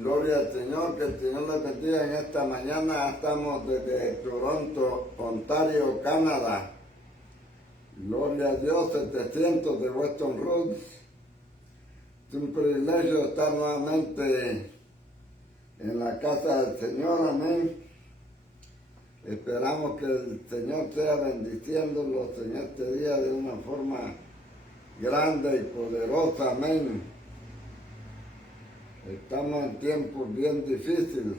Gloria al Señor, que el Señor les bendiga en esta mañana. Estamos desde Toronto, Ontario, Canadá. Gloria a Dios, 700 de Weston Road. Es un privilegio estar nuevamente en la casa del Señor, amén. Esperamos que el Señor sea bendiciéndolos en este día de una forma grande y poderosa, amén. Estamos en tiempos bien difíciles.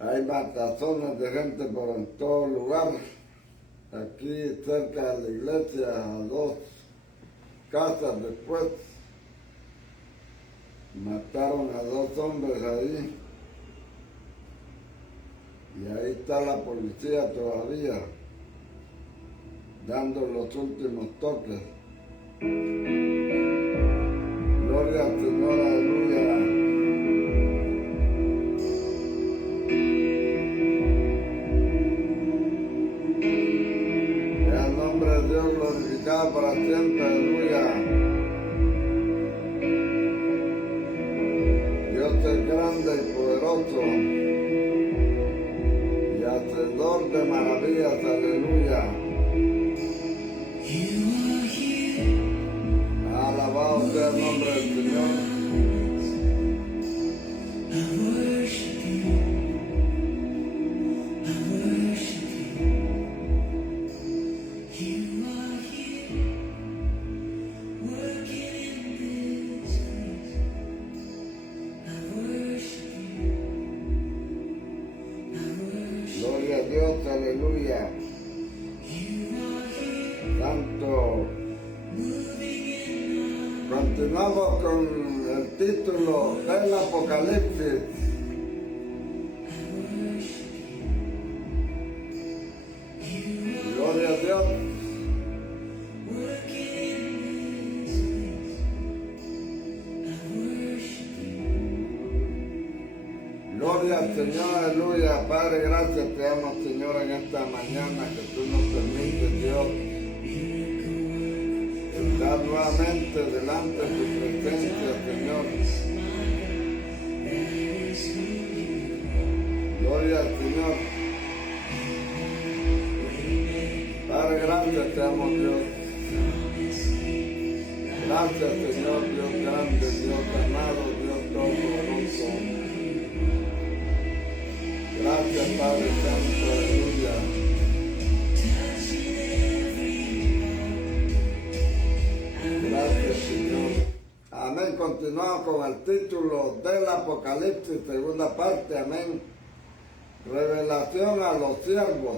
Hay matazones de gente por en todo lugar. Aquí cerca de la iglesia, a 2 casas después, mataron a 2 hombres ahí. Y ahí está la policía todavía, dando los últimos toques. Gloria al Señor, aleluya. Sea el nombre de Dios glorificado para siempre, aleluya. Dios es grande y poderoso y hacedor de maravillas, aleluya. Alabado sea el nombre del Señor. Gloria a Dios, aleluya. Santo. Continuamos con el título del Apocalipsis. Gloria a Dios. Gloria al Señor, aleluya. Padre, gracias te damos, Señor, en esta mañana que tú nos permites, Dios, estar nuevamente delante de tu presencia, Señor. Gloria al Señor. Padre, gracias te damos, Dios. Gracias, Señor, Dios grande, Dios amado, Dios todopoderoso. Gracias, Padre Santo, aleluya. Gracias, Señor. Amén. Continuamos con el título del Apocalipsis, segunda parte, amén. Revelación a los siervos.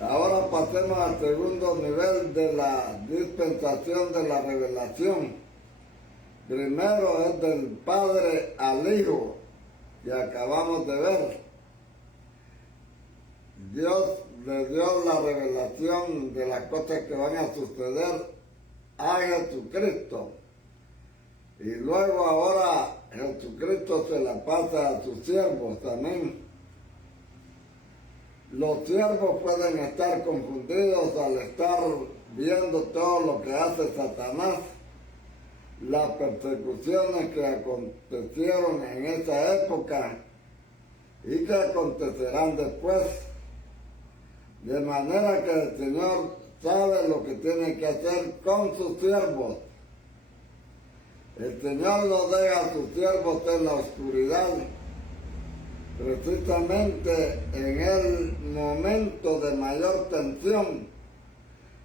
Ahora pasemos al segundo nivel de la dispensación de la revelación. Primero es del Padre al Hijo, que acabamos de ver. Dios le dio la revelación de las cosas que van a suceder a Jesucristo. Y luego ahora Jesucristo se la pasa a sus siervos, amén. Los siervos pueden estar confundidos al estar viendo todo lo que hace Satanás, las persecuciones que acontecieron en esa época y que acontecerán después. De manera que el Señor sabe lo que tiene que hacer con sus siervos. El Señor no deja a sus siervos en la oscuridad. Precisamente en el momento de mayor tensión,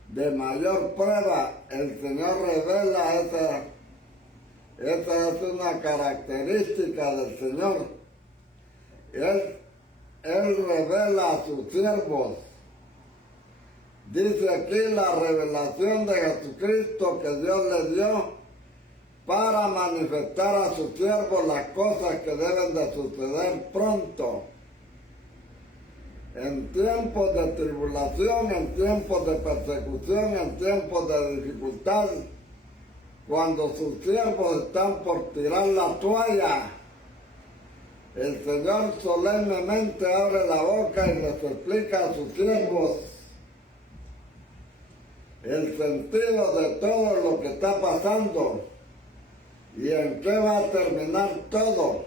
de mayor prueba, el Señor revela esa es una característica del Señor. Él revela a sus siervos. Dice aquí la revelación de Jesucristo que Dios le dio para manifestar a sus siervos las cosas que deben de suceder pronto. En tiempos de tribulación, en tiempos de persecución, en tiempos de dificultad, cuando sus siervos están por tirar la toalla, el Señor solemnemente abre la boca y les explica a sus siervos el sentido de todo lo que está pasando ¿Y en qué va a terminar todo?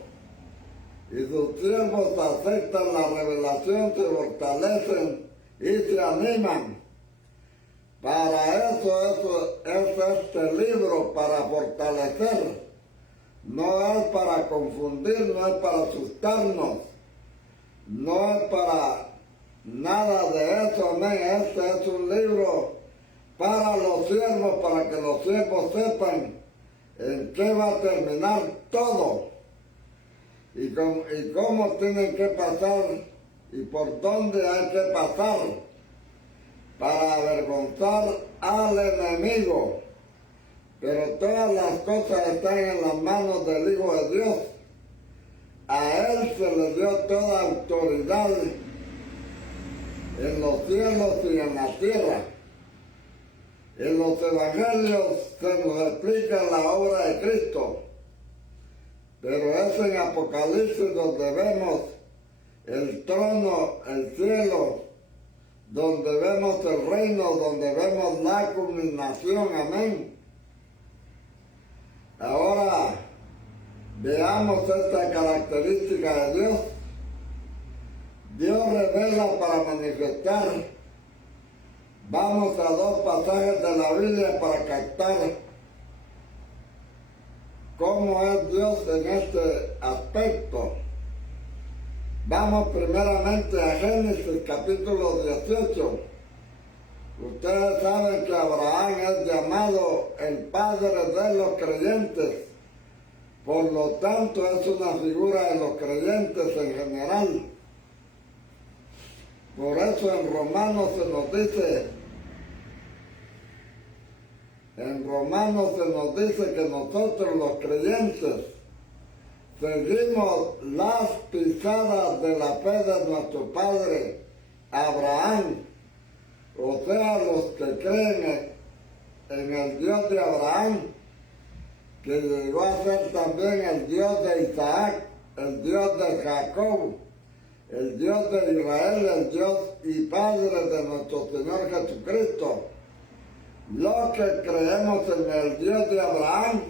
Y sus siervos aceptan la revelación, se fortalecen y se animan. Para eso es este libro, para fortalecer. No es para confundir, no es para asustarnos, no es para nada de eso, amén. Este es un libro para los siervos, para que los siervos sepan en qué va a terminar todo y cómo tienen que pasar y por dónde hay que pasar para avergonzar al enemigo. Pero todas las cosas están en las manos del Hijo de Dios. A Él se le dio toda autoridad en los cielos y en la tierra. En los evangelios se nos explica la obra de Cristo, pero es en Apocalipsis donde vemos el trono, el cielo, donde vemos el reino, donde vemos la culminación, amén. Ahora veamos esta característica de Dios. Dios revela para manifestar. Vamos a dos pasajes de la Biblia para captar cómo es Dios en este aspecto. Vamos primeramente a Génesis capítulo 18. Ustedes saben que Abraham es llamado el padre de los creyentes. Por lo tanto, es una figura de los creyentes en general. Por eso en Romanos se nos dice, que nosotros los creyentes seguimos las pisadas de la fe de nuestro padre Abraham. O sea, los que creen en el Dios de Abraham, que llegó a ser también el Dios de Isaac, el Dios de Jacob, el Dios de Israel, el Dios y Padre de nuestro Señor Jesucristo. Los que creemos en el Dios de Abraham,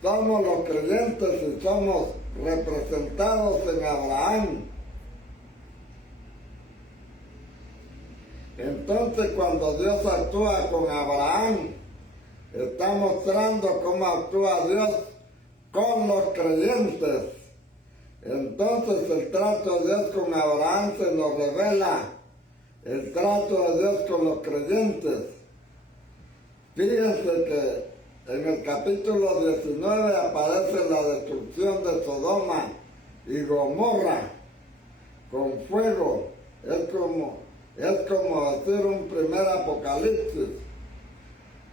somos los creyentes y somos representados en Abraham. Entonces, cuando Dios actúa con Abraham, está mostrando cómo actúa Dios con los creyentes. Entonces, el trato de Dios con Abraham se nos revela el trato de Dios con los creyentes. Fíjense que en el capítulo 19 aparece la destrucción de Sodoma y Gomorra con fuego. Es como decir un primer apocalipsis,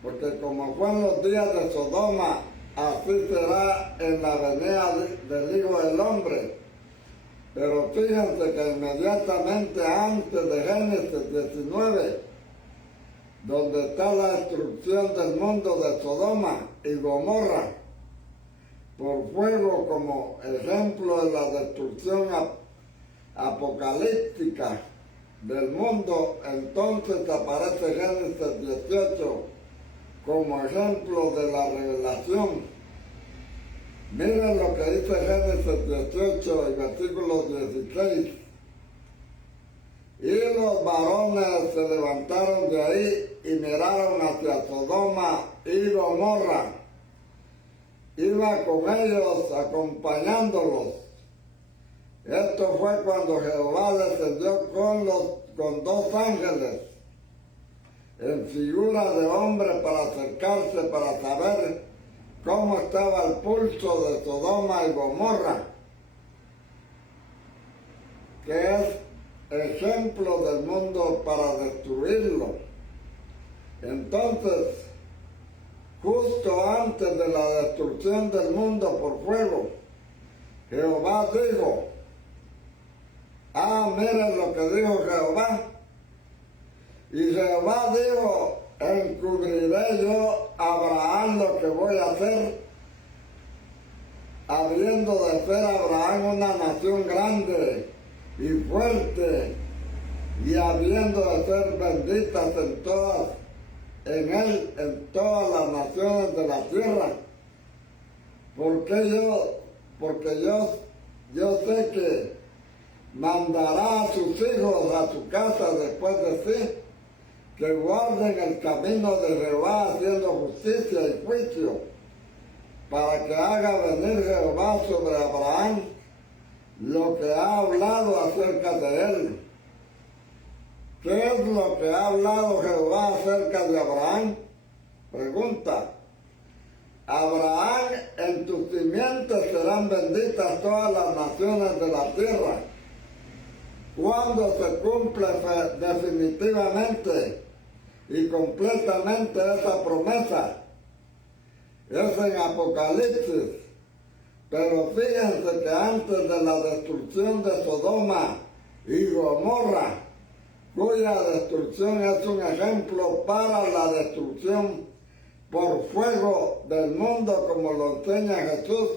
porque como fue en los días de Sodoma, así será en la venida del Hijo del Hombre. Pero fíjense que inmediatamente antes de Génesis 19, donde está la destrucción del mundo de Sodoma y Gomorra, por fuego como ejemplo de la destrucción apocalíptica del mundo, entonces aparece Génesis 18 como ejemplo de la revelación. Miren lo que dice Génesis 18 y versículo 16. Y los varones se levantaron de ahí y miraron hacia Sodoma y Gomorra. Iba con ellos acompañándolos. Esto fue cuando Jehová descendió con dos ángeles en figura de hombre para acercarse, para saber cómo estaba el pulso de Sodoma y Gomorra, que es ejemplo del mundo para destruirlo. Entonces, justo antes de la destrucción del mundo por fuego, Jehová dijo, miren lo que dijo Jehová. Y Jehová dijo, encubriré yo a Abraham lo que voy a hacer, habiendo de ser Abraham una nación grande y fuerte, y habiendo de ser benditas en él, en todas las naciones de la tierra. Yo sé que mandará a sus hijos a su casa después de sí, que guarden el camino de Jehová haciendo justicia y juicio, para que haga venir Jehová sobre Abraham lo que ha hablado acerca de él. ¿Qué es lo que ha hablado Jehová acerca de Abraham? Pregunta. Abraham, en tus simientes serán benditas todas las naciones de la tierra. Cuando se cumple definitivamente y completamente esa promesa, es en Apocalipsis. Pero fíjense que antes de la destrucción de Sodoma y Gomorra, cuya destrucción es un ejemplo para la destrucción por fuego del mundo, como lo enseña Jesús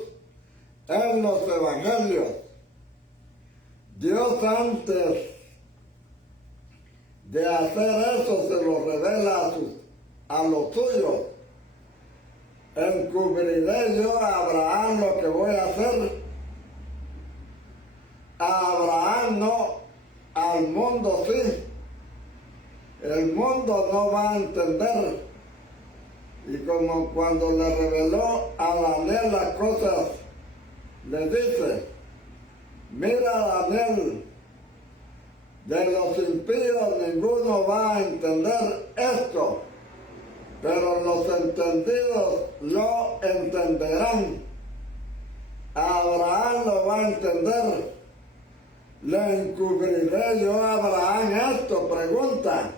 en los evangelios. Dios, antes de hacer eso, se lo revela a los suyos. Encubriré yo a Abraham lo que voy a hacer. A Abraham no, al mundo sí. El mundo no va a entender. Y como cuando le reveló a Daniel las cosas, le dice: mira, Daniel, de los impíos ninguno va a entender esto, pero los entendidos lo entenderán. Abraham lo va a entender. ¿Le encubriré yo a Abraham esto? Pregunta.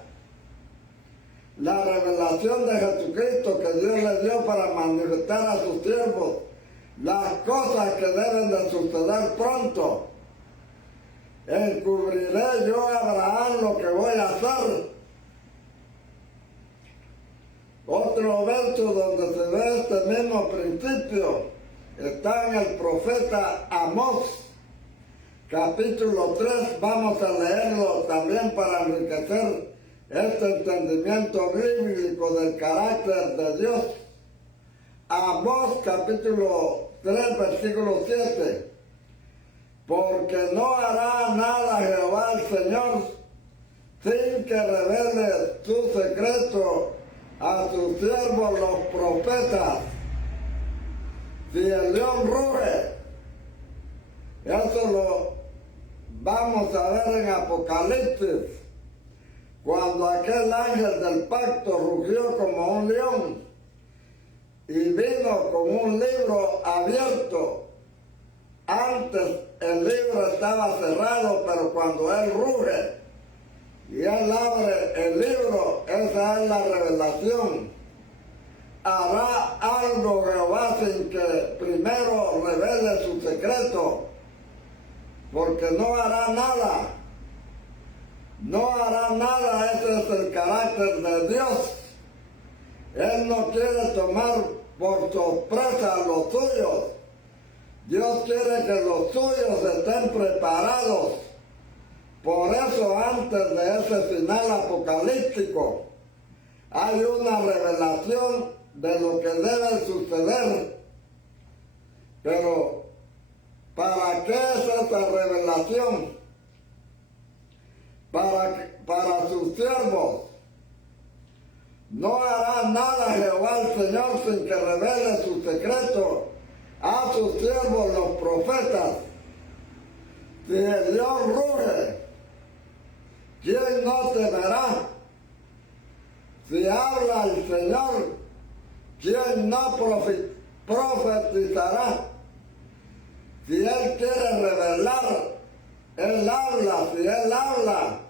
La revelación de Jesucristo que Dios le dio para manifestar a sus siervos las cosas que deben de suceder pronto. ¿Encubriré yo a Abraham lo que voy a hacer? Otro verso donde se ve este mismo principio está en el profeta Amós, capítulo 3. Vamos a leerlo también para enriquecer este entendimiento bíblico del carácter de Dios. Amós, capítulo 3, versículo 7. Porque no hará nada Jehová el Señor sin que revele su secreto a sus siervos los profetas. Si el león ruge, eso lo vamos a ver en Apocalipsis, cuando aquel ángel del pacto rugió como un león y vino con un libro abierto. Antes el libro estaba cerrado, pero cuando él ruge y él abre el libro, esa es la revelación. Hará algo Jehová sin que primero revele su secreto, porque no hará nada. No hará nada, ese es el carácter de Dios. Él no quiere tomar por sorpresa a los suyos. Dios quiere que los suyos estén preparados. Por eso, antes de ese final apocalíptico, hay una revelación de lo que debe suceder. Pero, ¿para qué es esa revelación? Para sus siervos. No hará nada Jehová el Señor sin que revele su secreto a sus siervos los profetas. Si el león ruge, ¿quién no temerá? Si habla el Señor, ¿quién no profetizará? Si Él quiere revelar, Él habla. Si Él habla,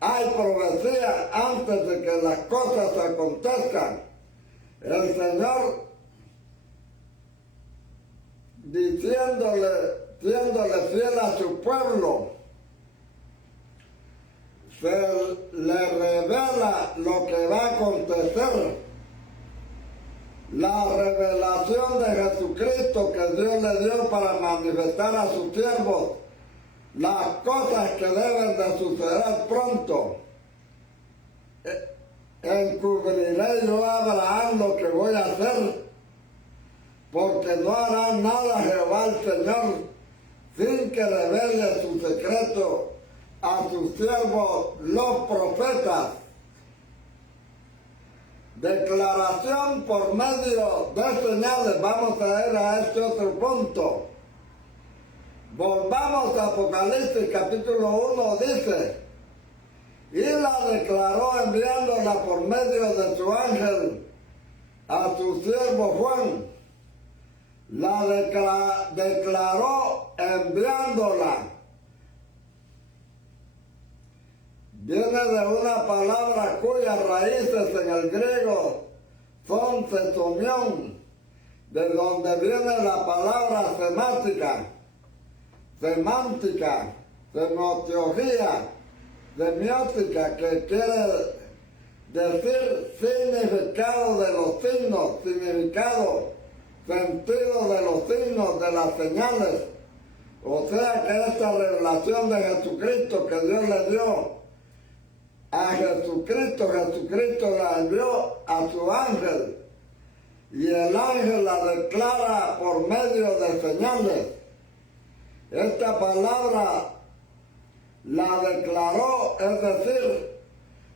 hay profecía antes de que las cosas acontezcan. El Señor, siéndole fiel a su pueblo, se le revela lo que va a acontecer. La revelación de Jesucristo que Dios le dio para manifestar a sus siervos las cosas que deben de suceder pronto. Encubriré yo a Abraham lo que voy a hacer. porque no hará nada Jehová el Señor sin que revele su secreto a sus siervos los profetas. Declaración por medio de señales. Vamos a ir a este otro punto. Volvamos a Apocalipsis capítulo 1, dice: y la declaró enviándola por medio de su ángel a su siervo Juan. La declaró enviándola. Viene de una palabra cuyas raíces en el griego son sesomión, de donde viene la palabra semántica, semiótica, que quiere decir significado de los signos, sentido de los signos, de las señales. O sea que esta revelación de Jesucristo que Dios le dio a Jesucristo la envió a su ángel, y el ángel la declara por medio de señales. Esta palabra la declaró, es decir,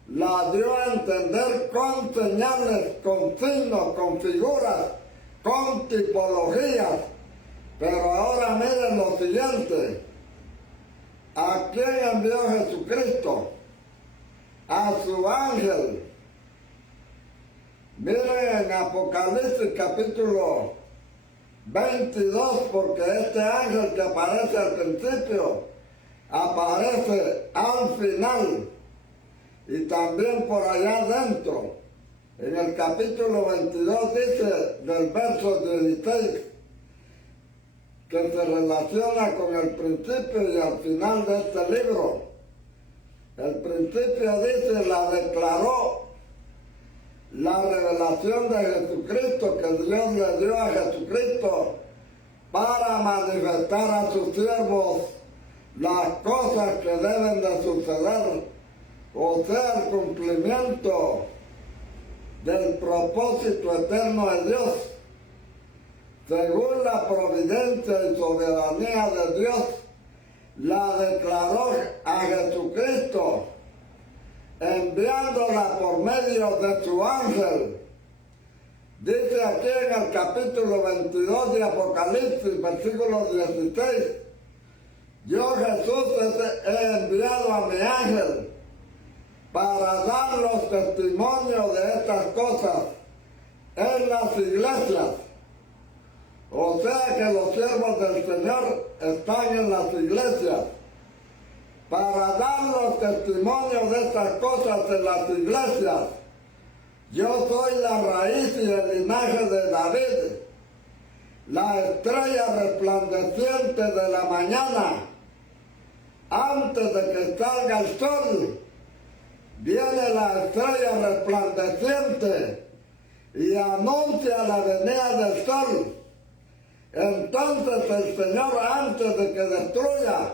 la dio a entender con señales, con signos, con figuras, con tipologías. Pero ahora miren lo siguiente: ¿a quién envió Jesucristo? A su ángel. Miren en Apocalipsis capítulo 22, porque este ángel que aparece al principio aparece al final y también por allá adentro. En el capítulo 22 dice, del verso 16, que se relaciona con el principio y al final de este libro. El principio dice: la declaró, la revelación de Jesucristo que Dios le dio a Jesucristo para manifestar a sus siervos las cosas que deben de suceder, o sea, el cumplimiento del propósito eterno de Dios, según la providencia y soberanía de Dios. La declaró a Jesucristo, enviándola por medio de su ángel. Dice aquí en el capítulo 22 de Apocalipsis, versículo 16: yo, Jesús, he enviado a mi ángel para dar los testimonios de estas cosas en las iglesias. O sea que los siervos del Señor están en las iglesias para dar los testimonios de estas cosas en las iglesias. Yo soy la raíz y el linaje de David, la estrella resplandeciente de la mañana. Antes de que salga el sol, viene la estrella resplandeciente y anuncia la venida del sol. Entonces el Señor, antes de que destruya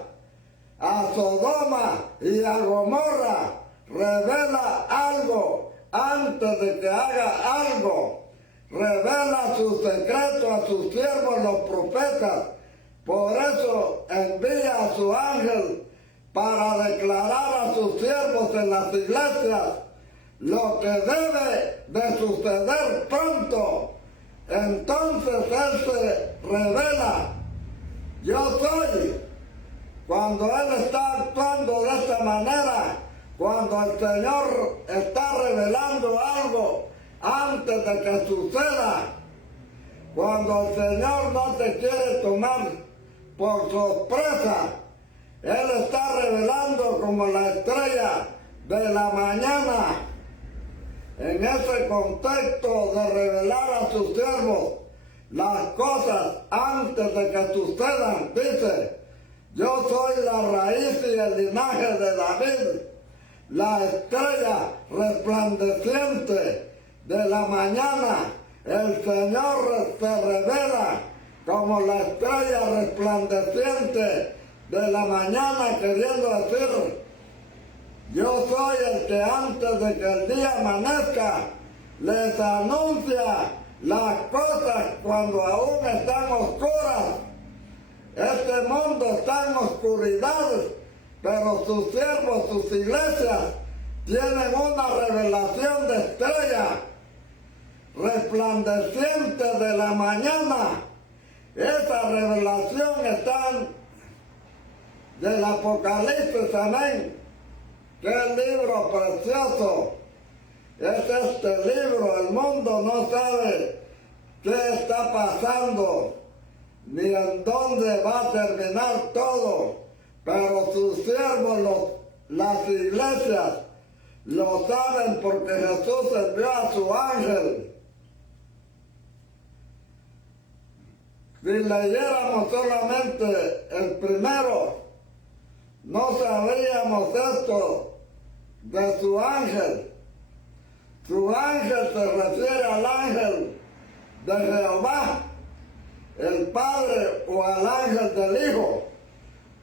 a Sodoma y a Gomorra, revela algo. Antes de que haga algo, revela su secreto a sus siervos los profetas. Por eso envía a su ángel para declarar a sus siervos en las iglesias lo que debe de suceder pronto. Entonces Él se revela: yo soy. Cuando Él está actuando de esta manera, cuando el Señor está revelando algo antes de que suceda, cuando el Señor no te quiere tomar por sorpresa, Él está revelando como la estrella de la mañana. En ese contexto de revelar a sus siervos las cosas antes de que sucedan, dice: yo soy la raíz y el linaje de David, la estrella resplandeciente de la mañana. El Señor se revela como la estrella resplandeciente de la mañana, queriendo decir: yo soy el que antes de que el día amanezca les anuncia las cosas cuando aún están oscuras. Este mundo está en oscuridad, pero sus siervos, sus iglesias, tienen una revelación de estrella, resplandeciente de la mañana. Esa revelación está del Apocalipsis, amén, que es el libro precioso. Es este libro, el mundo no sabe qué está pasando, ni en dónde va a terminar todo, pero sus siervos, las iglesias, lo saben porque Jesús envió a su ángel. Si leyéramos solamente el primero, no sabríamos esto de su ángel. Su ángel se refiere al ángel de Jehová, el Padre, o al ángel del Hijo.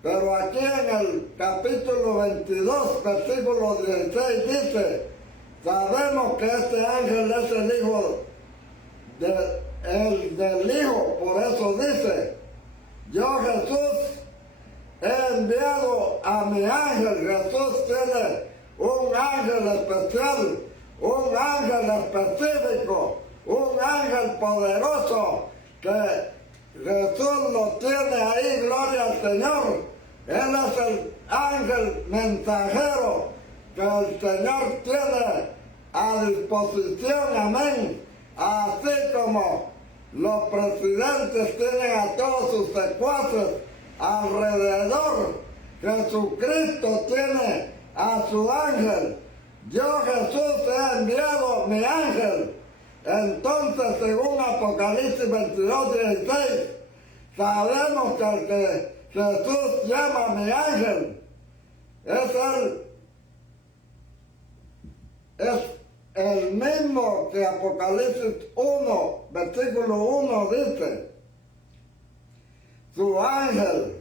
Pero aquí en el capítulo 22, versículo 16 dice, sabemos que este ángel es el Hijo del Hijo, por eso dice, yo Jesús he enviado a mi ángel. Jesús tiene un ángel especial, un ángel específico, un ángel poderoso que Jesús lo tiene ahí, gloria al Señor. Él es el ángel mensajero que el Señor tiene a disposición, amén. Así como los presidentes tienen a todos sus secuaces alrededor, Jesucristo tiene a su ángel. Yo Jesús he enviado mi ángel. Entonces, según Apocalipsis 22, 16, sabemos que el que Jesús llama mi ángel es el mismo que Apocalipsis 1, versículo 1 dice, su ángel.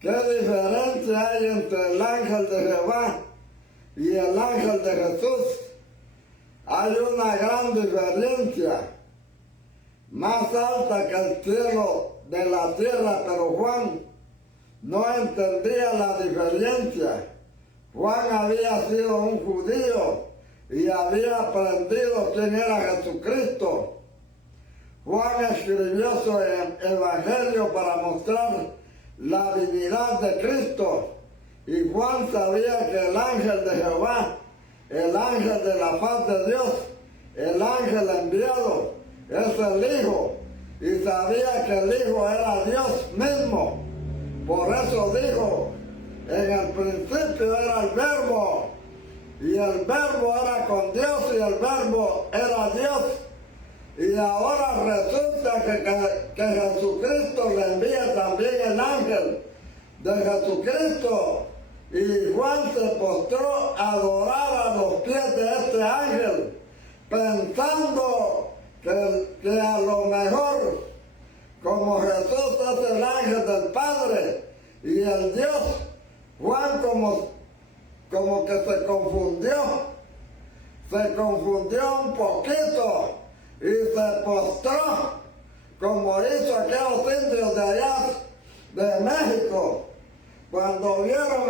¿Qué diferencia hay entre el ángel de Jehová y el ángel de Jesús? Hay una gran diferencia, más alta que el cielo de la tierra, pero Juan no entendía la diferencia. Juan había sido un judío y había aprendido quién era Jesucristo. Juan escribió su evangelio para mostrar la divinidad de Cristo, y Juan sabía que el ángel de Jehová, el ángel de la paz de Dios, el ángel enviado, es el Hijo, y sabía que el Hijo era Dios mismo. Por eso dijo, en el principio era el Verbo, y el Verbo era con Dios, y el Verbo era Dios. Y ahora resulta que Jesucristo le envía también el ángel de Jesucristo. Y Juan se postró a adorar a los pies de este ángel, pensando que a lo mejor, como Jesús es el ángel del Padre y el Dios, Juan como que se confundió un poquito y se postró, como hizo aquellos indios de allá de México, cuando vieron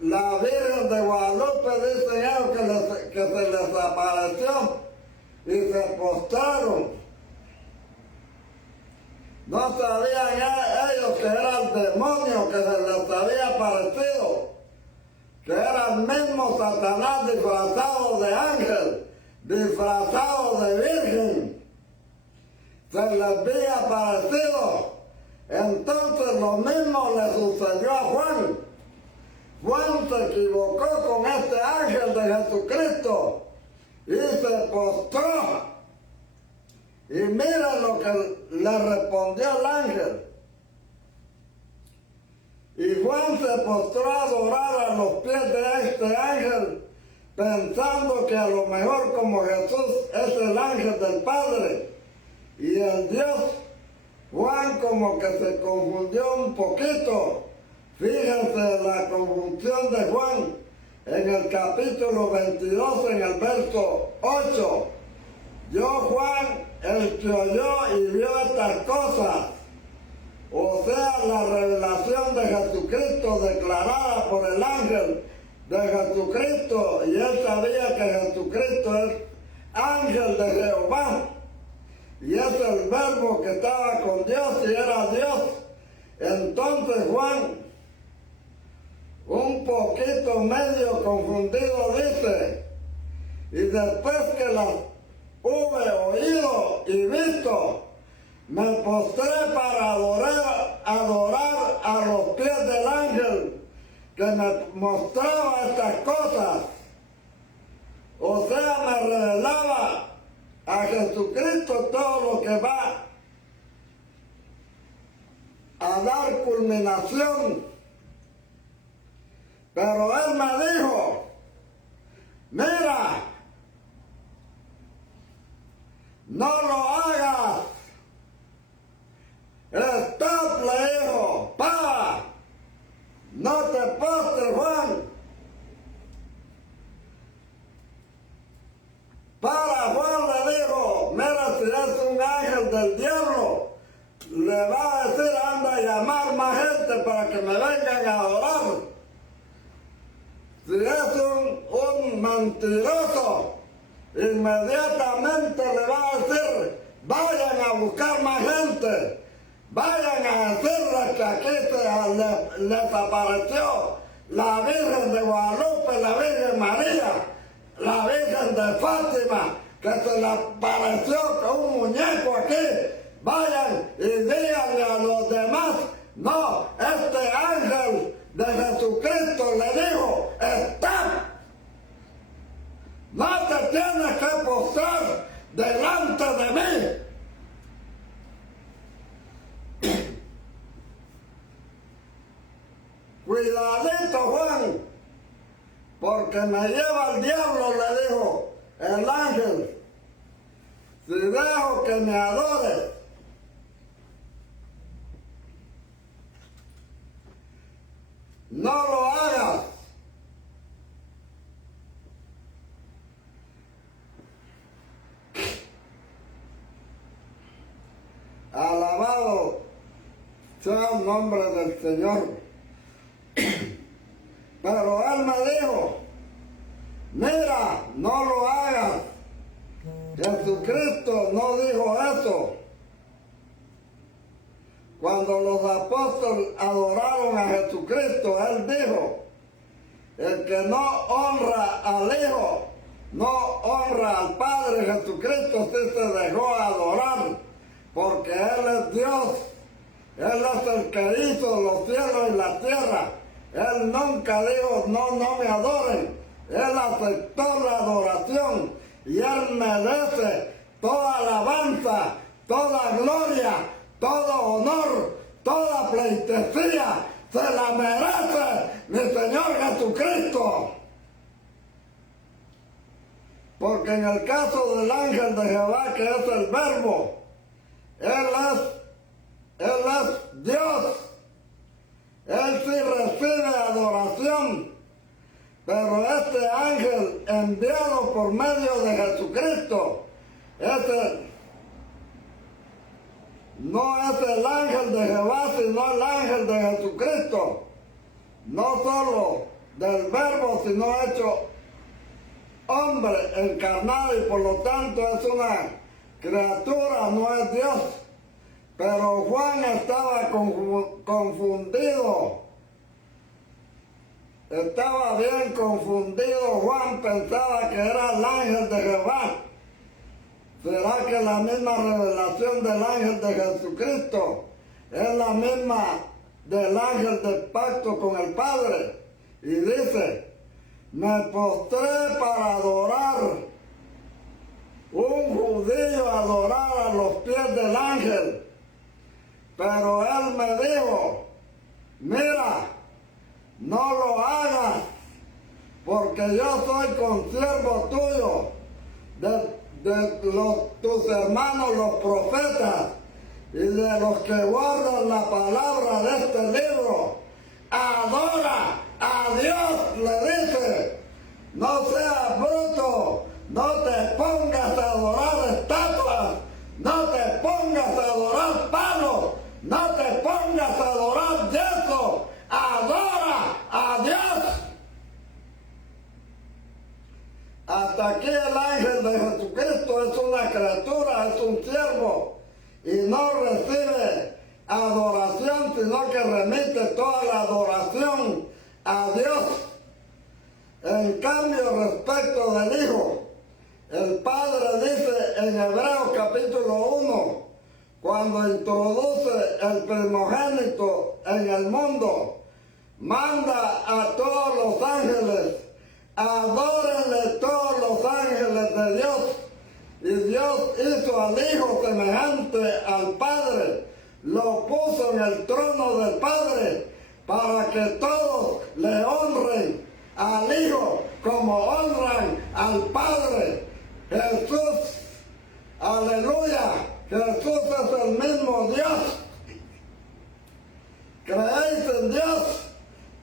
la Virgen de Guadalupe, dicen ellos que se les apareció y se postraron. No sabían ellos que era el demonio que se les había aparecido, que era el mismo Satanás disfrazado de ángel, disfrazado de virgen. Se les había aparecido. Entonces lo mismo le sucedió a Juan. Juan se equivocó con este ángel de Jesucristo y se postró. Y mira lo que le respondió el ángel. Y Juan se postró a adorar a los pies de este ángel, pensando que a lo mejor como Jesús es el ángel del Padre y el Dios, Juan como que se confundió un poquito. Fíjense la confusión de Juan. en el capítulo 22, en el verso 8. Yo, Juan, el que oyó y vio estas cosas, o sea, la revelación de Jesucristo declarada por el ángel de Jesucristo, y él sabía que Jesucristo es ángel de Jehová, y es el verbo que estaba con Dios y era Dios. Entonces Juan, un poquito medio confundido, dice, y después que las hube oído y visto, me postré para adorar a los pies del ángel que me mostraba estas cosas. O sea, me revelaba a Jesucristo todo lo que va a dar culminación. Pero él me dijo, mira, no lo hagas. Stop, le dijo, para, no te postres, Juan. Para, Juan, le dijo, mira, si es un ángel del diablo, le va a decir, anda a llamar más gente para que me vengan a adorar. Si es un mentiroso, inmediatamente le va a decir, vayan a buscar más gente, vayan a decirles que aquí les apareció la Virgen de Guadalupe, la Virgen María, la Virgen de Fátima, que se le apareció con un muñeco aquí. Vayan y díganle a los demás, no, este ángel de Jesucristo le dijo, está, no te tienes que postrar delante de mí. Cuidadito, Juan, porque me lleva el diablo, le dijo el ángel, si dejo que me adores. No lo hagas. Alabado sea el nombre del Señor. Pero él me dijo, mira, no lo hagas. Jesucristo no dijo eso. Cuando los apóstoles adoraron a Jesucristo, él dijo, el que no honra al Hijo, no honra al Padre. Jesucristo sí se dejó adorar, porque Él es Dios. Él es el que hizo los cielos y la tierra. Él nunca dijo, no me adoren. Él aceptó la adoración y Él merece toda alabanza, toda gloria, todo honor, toda pleitesía. Se la merece mi Señor Jesucristo. Porque en el caso del ángel de Jehová, que es el verbo, Él es Dios. Él sí recibe adoración. Pero este ángel enviado por medio de Jesucristo, no es el ángel de Jehová, sino el ángel de Jesucristo. No solo del verbo, sino hecho hombre encarnado, y por lo tanto es una criatura, no es Dios. Pero Juan estaba confundido. Estaba bien confundido. Juan pensaba que era el ángel de Jehová. ¿Será que la misma revelación del ángel de Jesucristo es la misma del ángel del pacto con el Padre? Y dice, me postré para adorar. Un judío adorar a los pies del ángel. Pero él me dijo, mira, no lo hagas, porque yo soy consiervo tuyo, tus hermanos los profetas, y de los que guardan la palabra de este libro. Adora a Dios le dice, no seas bruto, no te pongas a adorar estatuas, no te pongas a adorar palos, no te pongas a adorar yeso, adora a Dios. Hasta aquí el ángel de Jesucristo es una criatura, es un siervo y no recibe adoración, sino que remite toda la adoración a Dios. En cambio, respecto del Hijo, el Padre dice en Hebreos capítulo 1, cuando introduce el primogénito en el mundo, manda a todos los ángeles, adórenle todos los ángeles de Dios. Y Dios hizo al Hijo semejante al Padre, lo puso en el trono del Padre, para que todos le honren al Hijo como honran al Padre. Jesús, aleluya, Jesús es el mismo Dios. ¿Creéis en Dios?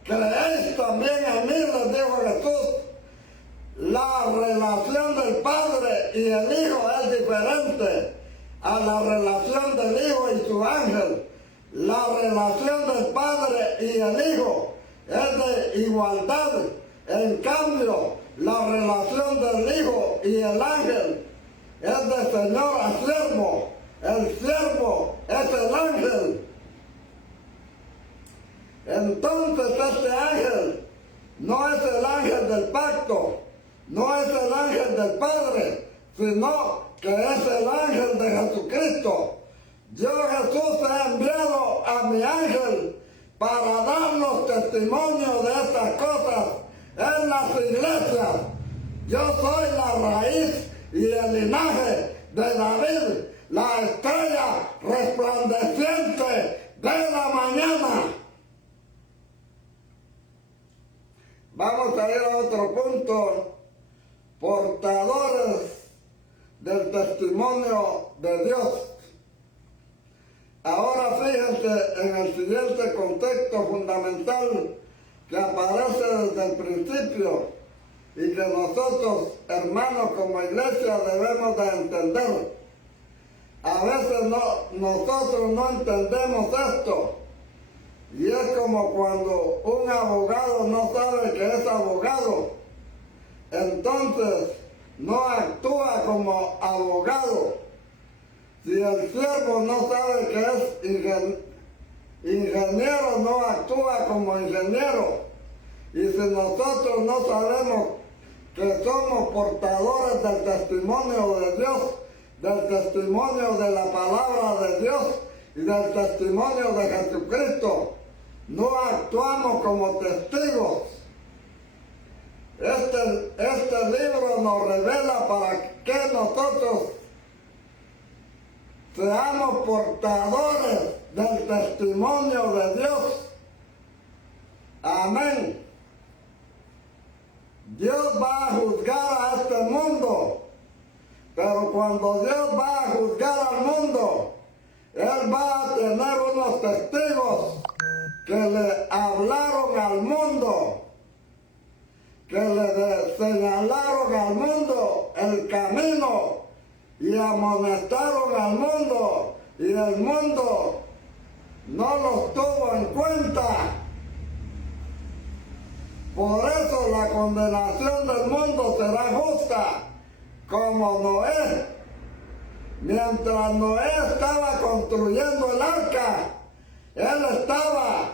¿Creéis también en mí?, les dijo Jesús. La relación del Padre y el Hijo es diferente a la relación del Hijo y su ángel. La relación del Padre y el Hijo es de igualdad. En cambio, la relación del Hijo y el ángel es de señor a siervo. El siervo es el ángel. Entonces este ángel no es el ángel del pacto, no es el ángel del Padre, sino que es el ángel de Jesucristo. Yo, Jesús, he enviado a mi ángel para darnos testimonio de estas cosas en las iglesias. Yo soy la raíz y el linaje de David, la estrella resplandeciente de la mañana. Vamos a ir a otro punto. Portadores del testimonio de Dios. Ahora fíjense en el siguiente contexto fundamental que aparece desde el principio y que nosotros, hermanos, como iglesia debemos de entender. A veces nosotros no entendemos esto. Y es como cuando un abogado no sabe que es abogado. Entonces no actúa como abogado. Si el siervo no sabe que es ingeniero, no actúa como ingeniero. Y si nosotros no sabemos que somos portadores del testimonio de Dios, del testimonio de la palabra de Dios y del testimonio de Jesucristo, no actuamos como testigos. Este libro nos revela para que nosotros seamos portadores del testimonio de Dios. Amén. Dios va a juzgar a este mundo, pero cuando Dios va a juzgar al mundo, Él va a tener unos testigos que le hablaron al mundo, que le señalaron al mundo el camino y amonestaron al mundo, y el mundo no los tuvo en cuenta. Por eso la condenación del mundo será justa, como Noé. Mientras Noé estaba construyendo el arca, él estaba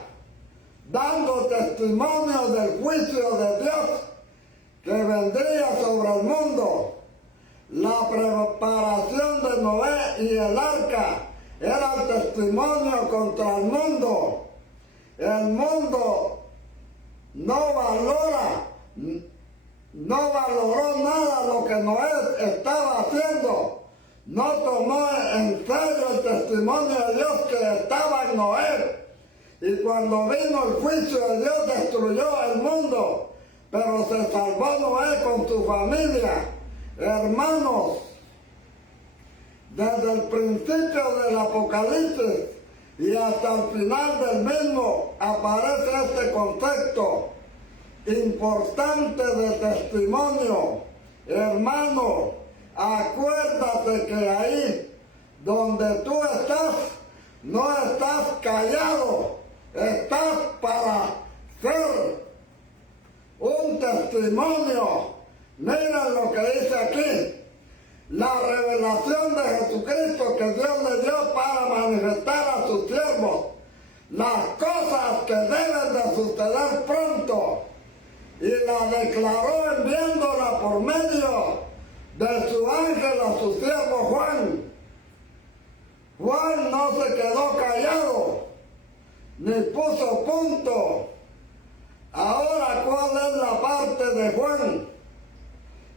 dando testimonio del juicio de Dios que vendría sobre el mundo. La preparación de Noé y el arca era el testimonio contra el mundo. El mundo no valoró nada lo que Noé estaba haciendo. No tomó en serio el testimonio de Dios que estaba en Noé. Y cuando vino el juicio de Dios, destruyó el mundo. Pero se salvó Noé con su familia. Hermanos, desde el principio del Apocalipsis y hasta el final del mismo aparece este concepto. importante de testimonio. Hermano, acuérdate que ahí donde tú estás, no estás callado, estás para ser un testimonio. Miren lo que dice aquí. La revelación de Jesucristo que Dios le dio para manifestar a sus siervos las cosas que deben de suceder pronto, y la declaró enviándola por medio de su ángel a su siervo Juan. Juan no se quedó callado, ni puso punto. Ahora, ¿cuál es la parte de Juan?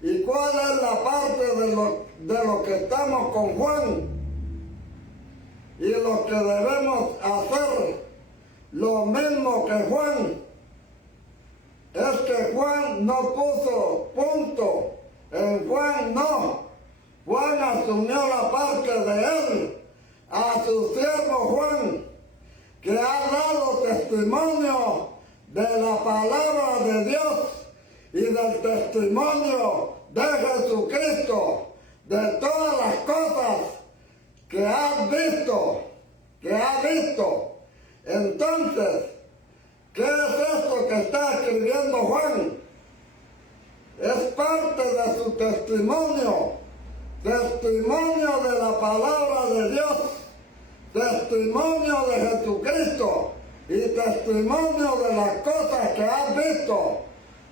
¿Y cuál es la parte de lo que estamos con Juan? Y lo que debemos hacer, lo mismo que Juan, es que Juan no puso punto. En Juan no. Juan asumió la parte de él, a su siervo Juan, que ha dado testimonio de la palabra de Dios y del testimonio de Jesucristo, de todas las cosas que ha visto. Entonces, ¿qué es esto que está escribiendo Juan? Es parte de su testimonio de la palabra de Dios, testimonio de Jesucristo y testimonio de las cosas que has visto.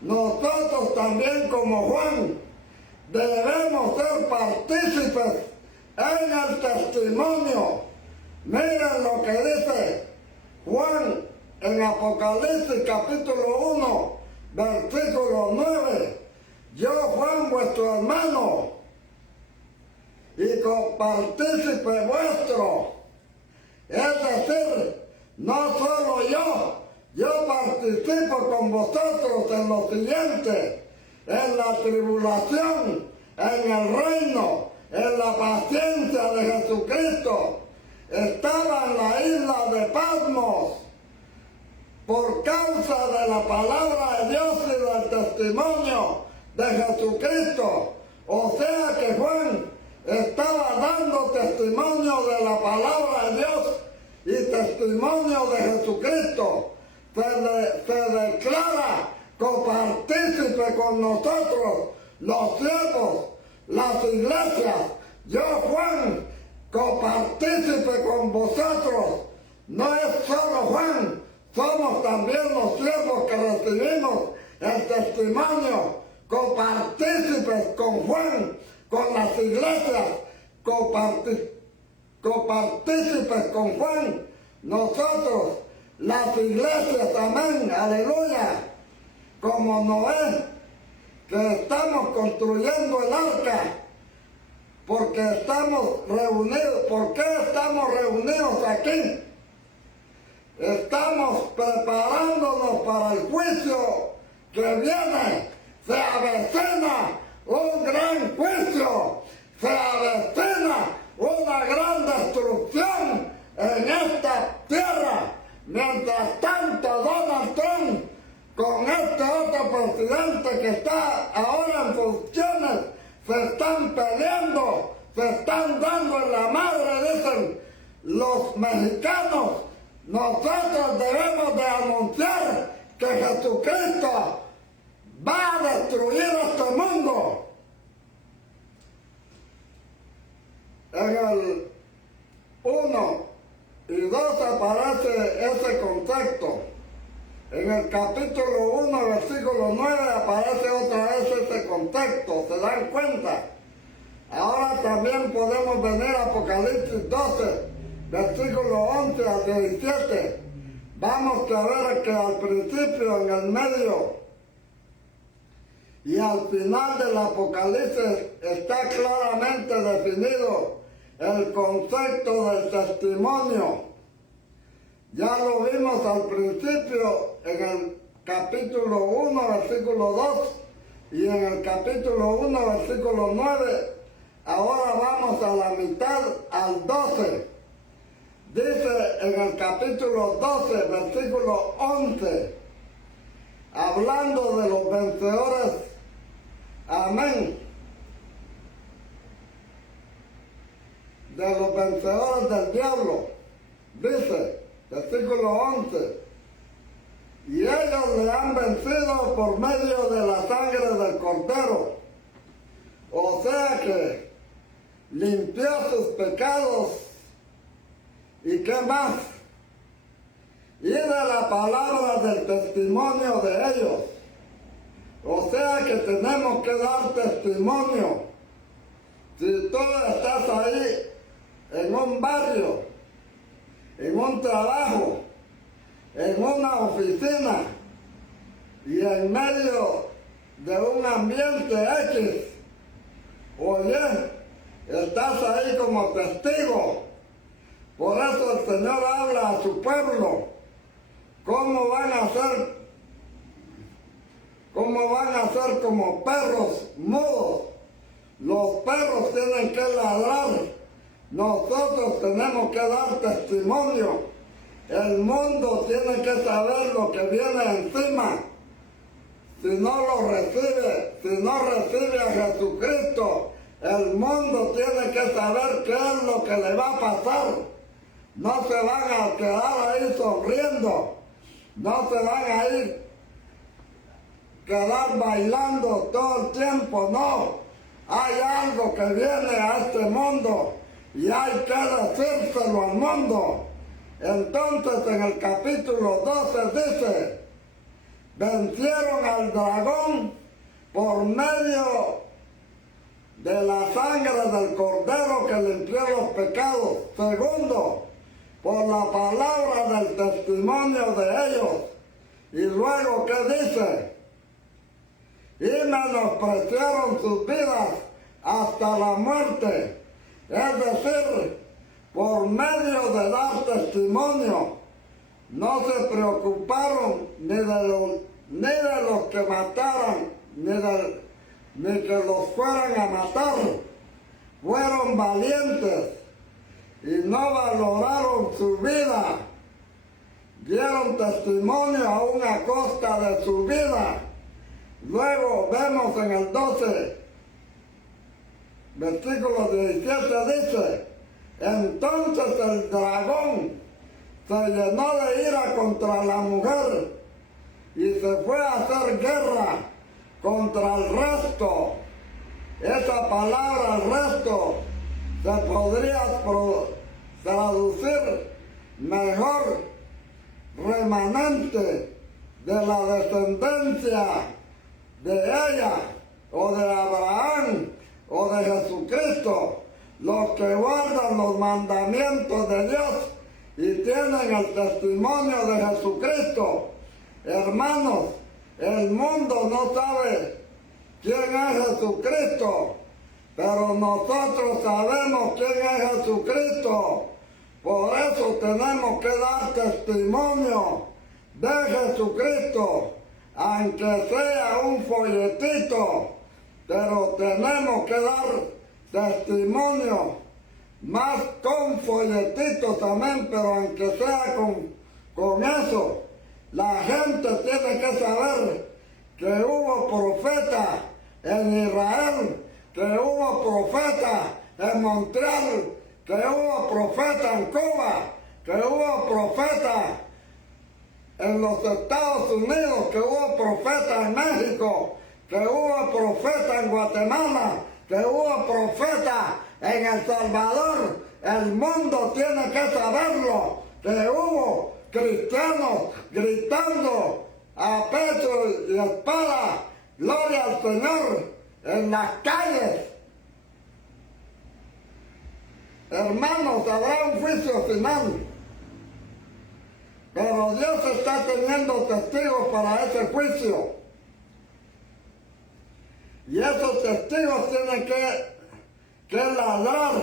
Nosotros también, como Juan, debemos ser partícipes en el testimonio. Miren lo que dice Juan en Apocalipsis capítulo 1, versículo 9. Yo, Juan, vuestro hermano, y copartícipe vuestro. Es decir, no solo yo participo con vosotros en lo siguiente, en la tribulación, en el reino, en la paciencia de Jesucristo. Estaba en la isla de Patmos por causa de la palabra de Dios y del testimonio de Jesucristo. O sea que Juan estaba dando testimonio de la palabra de Dios y testimonio de Jesucristo. Se declara copartícipe con nosotros, los siervos, las iglesias. Yo, Juan, copartícipe con vosotros. No es solo Juan, somos también los siervos que recibimos el testimonio, copartícipes con Juan, con las iglesias, copartícipes con Juan, nosotros, las iglesias, amén, aleluya, como Noé, que estamos construyendo el arca, porque estamos reunidos. ¿Por qué estamos reunidos aquí? Estamos preparándonos para el juicio que viene. Se avecina un gran juicio, se avecina una gran destrucción en esta tierra. Mientras tanto, Donald Trump, con este otro presidente que está ahora en funciones, se están peleando, se están dando en la madre, dicen los mexicanos. Nosotros debemos de anunciar que Jesucristo va a destruir este mundo. En el 1 y 2 aparece ese concepto. En el capítulo 1, versículo 9, aparece otra vez ese contexto, ¿se dan cuenta? Ahora también podemos venir a Apocalipsis 12, versículo 11 al 17. Vamos a ver que al principio, en el medio y al final del Apocalipsis está claramente definido el concepto del testimonio. Ya lo vimos al principio en el capítulo 1, versículo 2 y en el capítulo 1, versículo 9. Ahora vamos a la mitad, al 12. Dice en el capítulo 12, versículo 11. hablando de los vencedores, amén, de los vencedores del diablo, dice, versículo 11, y ellos le han vencido por medio de la sangre del Cordero, o sea que limpió sus pecados, y qué más, y de la palabra del testimonio de ellos. O sea que tenemos que dar testimonio. Si tú estás ahí en un barrio, en un trabajo, en una oficina y en medio de un ambiente X, oye, estás ahí como testigo. Por eso el Señor habla a su pueblo. ¿Cómo van a ser como perros mudos? Los perros tienen que ladrar. Nosotros tenemos que dar testimonio. El mundo tiene que saber lo que viene encima. Si no lo recibe, si no recibe a Jesucristo, el mundo tiene que saber qué es lo que le va a pasar. No se van a quedar ahí sonriendo. No se van a ir quedar bailando todo el tiempo, no. Hay algo que viene a este mundo y hay que decírselo al mundo. Entonces en el capítulo 12 dice, vencieron al dragón por medio de la sangre del Cordero que limpió los pecados. Segundo, por la palabra del testimonio de ellos. Y luego, ¿qué dice? Y menospreciaron sus vidas hasta la muerte. Es decir, por medio de dar testimonio, no se preocuparon ni de los que mataran, ni que los fueran a matar. Fueron valientes y no valoraron su vida. Dieron testimonio aún a costa de su vida. Luego vemos en el 12, versículo 17 dice, entonces el dragón se llenó de ira contra la mujer y se fue a hacer guerra contra el resto. Esa palabra, el resto, se podría traducir mejor, remanente de la descendencia de ella, o de Abraham, o de Jesucristo, los que guardan los mandamientos de Dios y tienen el testimonio de Jesucristo. Hermanos, el mundo no sabe quién es Jesucristo, pero nosotros sabemos quién es Jesucristo. Por eso tenemos que dar testimonio de Jesucristo, aunque sea un folletito, pero tenemos que dar testimonio, más con folletitos también, pero aunque sea con eso, la gente tiene que saber que hubo profeta en Israel, que hubo profeta en Montreal, que hubo profeta en Cuba, que hubo profeta en los Estados Unidos, que hubo profeta en México, que hubo profeta en Guatemala, que hubo profeta en El Salvador. El mundo tiene que saberlo, que hubo cristianos gritando a pecho y espada, gloria al Señor, en las calles. Hermanos, habrá un juicio final, pero Dios está teniendo testigos para ese juicio. Y esos testigos tienen que ladrar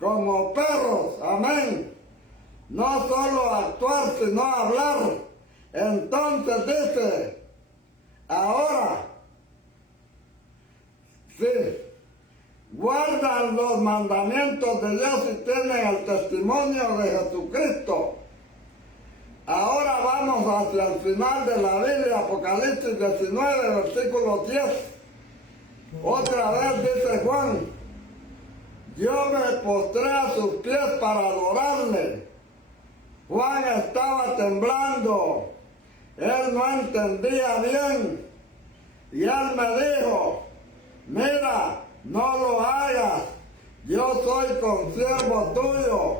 como perros, amén. No solo actuar, sino hablar. Entonces dice, ahora, sí, guardan los mandamientos de Dios y tienen el testimonio de Jesucristo. Ahora vamos hacia el final de la Biblia, Apocalipsis 19, versículo 10. Otra vez dice Juan, yo me postré a sus pies para adorarle. Juan estaba temblando, él no entendía bien, y él me dijo, mira, no lo hagas, yo soy consiervo tuyo.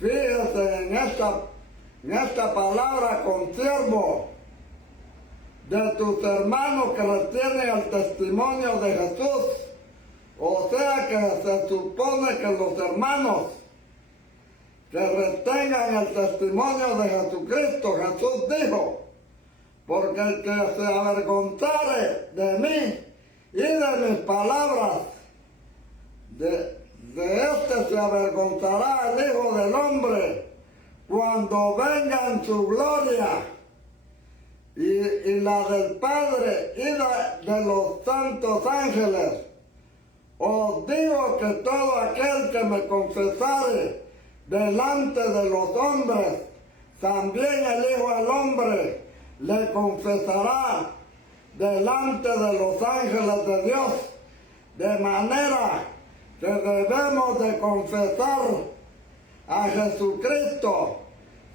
Fíjese en esta palabra, consiervo, de tus hermanos que retienen el testimonio de Jesús. O sea que se supone que los hermanos que retengan el testimonio de Jesucristo, Jesús dijo, porque el que se avergonzare de mí y de mis palabras, de este se avergonzará el Hijo del Hombre cuando venga en su gloria y la del Padre y de los santos ángeles. Os digo que todo aquel que me confesare delante de los hombres, también el Hijo del Hombre le confesará delante de los ángeles de Dios, de manera que debemos de confesar a Jesucristo,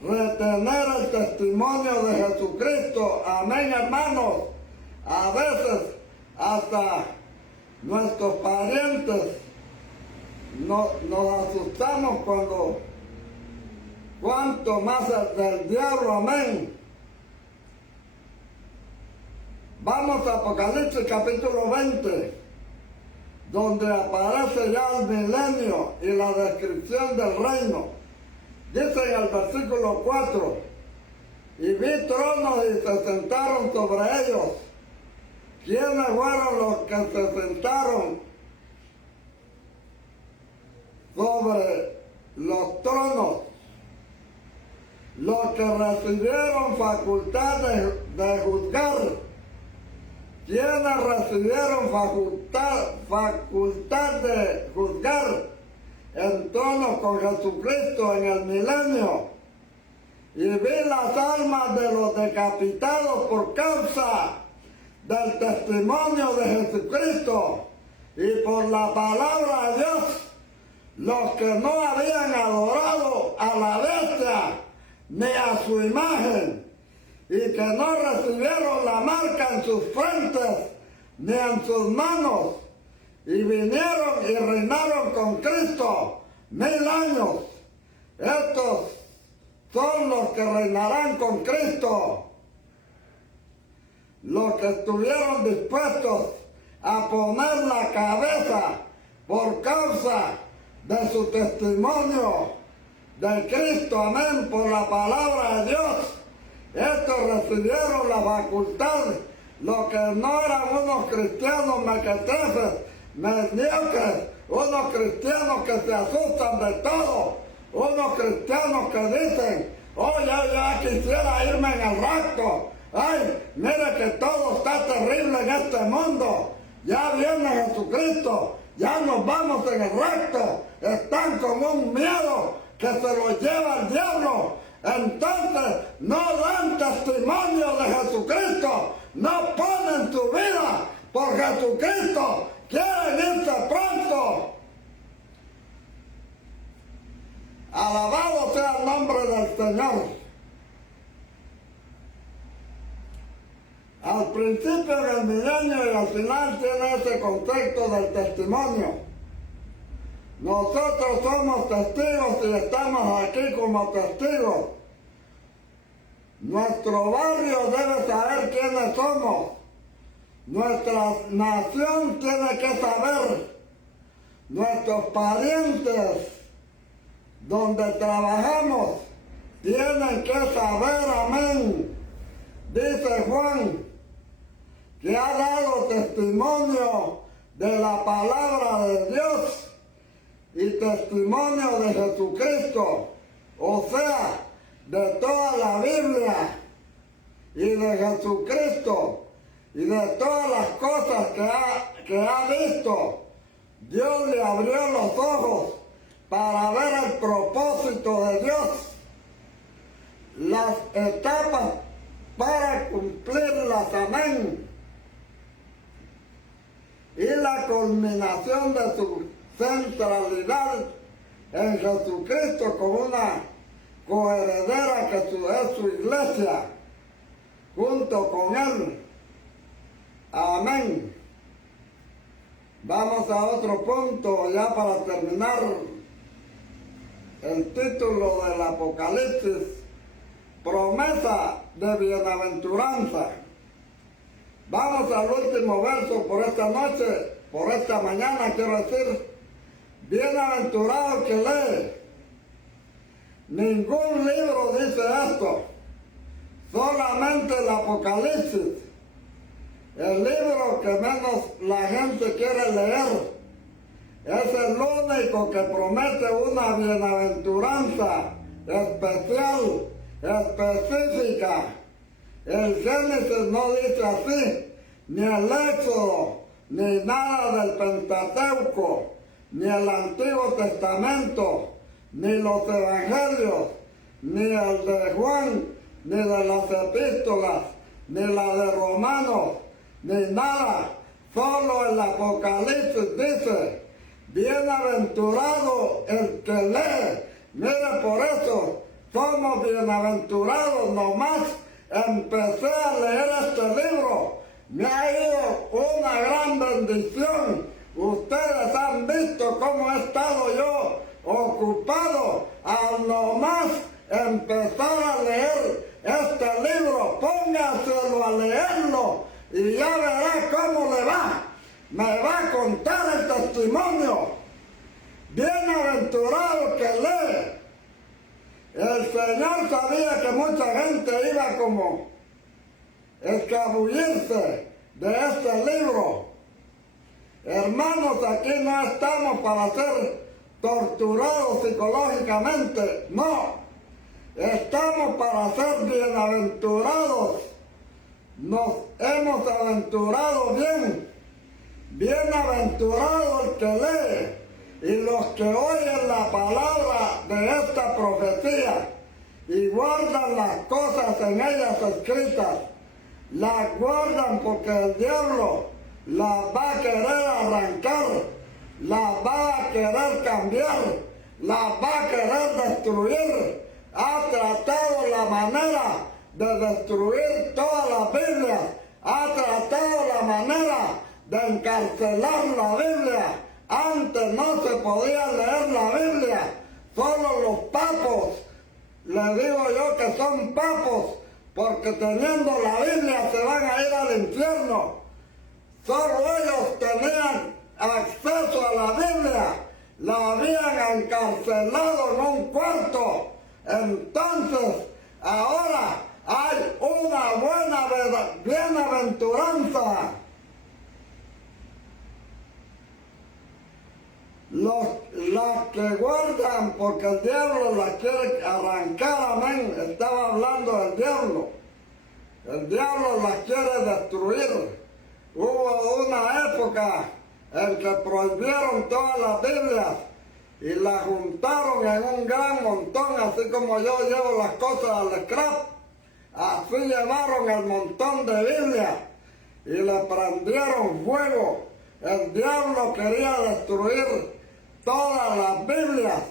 retener el testimonio de Jesucristo. Amén, hermanos. A veces hasta nuestros parientes nos asustamos cuanto más del diablo, amén. Vamos a Apocalipsis capítulo 20, donde aparece ya el milenio y la descripción del reino. Dice en el versículo 4, y vi tronos y se sentaron sobre ellos. ¿Quiénes fueron los que se sentaron sobre los tronos? Los que recibieron facultad de juzgar. ¿Quiénes recibieron facultad de juzgar en trono con Jesucristo en el milenio? Y vi las almas de los decapitados por causa del testimonio de Jesucristo y por la palabra de Dios, los que no habían adorado a la bestia ni a su imagen, y que no recibieron la marca en sus frentes ni en sus manos, y vinieron y reinaron con Cristo 1000 años. Estos son los que reinarán con Cristo, los que estuvieron dispuestos a poner la cabeza por causa de su testimonio de Cristo, amén, por la palabra de Dios. Estos recibieron la facultad, los que no eran unos cristianos mequetrefes, mediocres, unos cristianos que se asustan de todo, unos cristianos que dicen, oh, ya quisiera irme en el rapto, ay, mire que todo está terrible en este mundo, ya viene Jesucristo, ya nos vamos en el rapto, están con un miedo que se los lleva el diablo. Entonces no dan testimonio de Jesucristo, no ponen su vida por Jesucristo, quieren irse pronto. Alabado sea el nombre del Señor. Al principio del milenio y al final tiene ese contexto del testimonio. Nosotros somos testigos y estamos aquí como testigos. Nuestro barrio debe saber quiénes somos. Nuestra nación tiene que saber. Nuestros parientes donde trabajamos tienen que saber, amén. Dice Juan que ha dado testimonio de la palabra de Dios y testimonio de Jesucristo, o sea, de toda la Biblia y de Jesucristo y de todas las cosas que ha visto. Dios le abrió los ojos para ver el propósito de Dios. las etapas para cumplirlas, amén. Y la culminación de su centralidad en Jesucristo como una coheredera que es su iglesia, junto con Él. Amén. Vamos a otro punto ya para terminar el título del Apocalipsis, promesa de bienaventuranza. Vamos al último verso por esta noche, por esta mañana quiero decir, bienaventurado que lee. Ningún libro dice esto, solamente el Apocalipsis, el libro que menos la gente quiere leer. Es el único que promete una bienaventuranza especial, específica. El Génesis no dice así, ni el Éxodo, ni nada del Pentateuco, ni el Antiguo Testamento, ni los Evangelios, ni el de Juan, ni de las epístolas, ni la de Romanos, ni nada. Solo el Apocalipsis dice, bienaventurado el que lee. Mire, por eso somos bienaventurados. Nomás empecé a leer este libro, me ha ido una gran bendición. Ustedes han visto cómo he estado yo ocupado al nomás empezar a leer este libro. Póngaselo a leerlo y ya verá cómo le va. Me va a contar el testimonio. Bienaventurado que lee. El Señor sabía que mucha gente iba como escabullirse de este libro. Hermanos, aquí no estamos para ser torturados psicológicamente, no. Estamos para ser bienaventurados. Nos hemos aventurado bien. Bienaventurado el que lee y los que oyen la palabra de esta profecía y guardan las cosas en ellas escritas. Las guardan porque el diablo las va a querer arrancar, las va a querer cambiar, las va a querer destruir. Ha tratado la manera de destruir toda la Biblia, ha tratado la manera de encarcelar la Biblia. Antes no se podía leer la Biblia, solo los papos, le digo yo que son papos, porque teniendo la Biblia se van a ir al infierno. Solo ellos tenían acceso a la Biblia, la habían encarcelado en un cuarto. Entonces, ahora hay una buena bienaventuranza. Las que guardan, porque el diablo las quiere arrancar, amén. Estaba hablando del diablo. El diablo las quiere destruir. Hubo una época en que prohibieron todas las Biblias y las juntaron en un gran montón, así como yo llevo las cosas al scrap. Así llevaron el montón de Biblias y le prendieron fuego. El diablo quería destruir todas las Biblias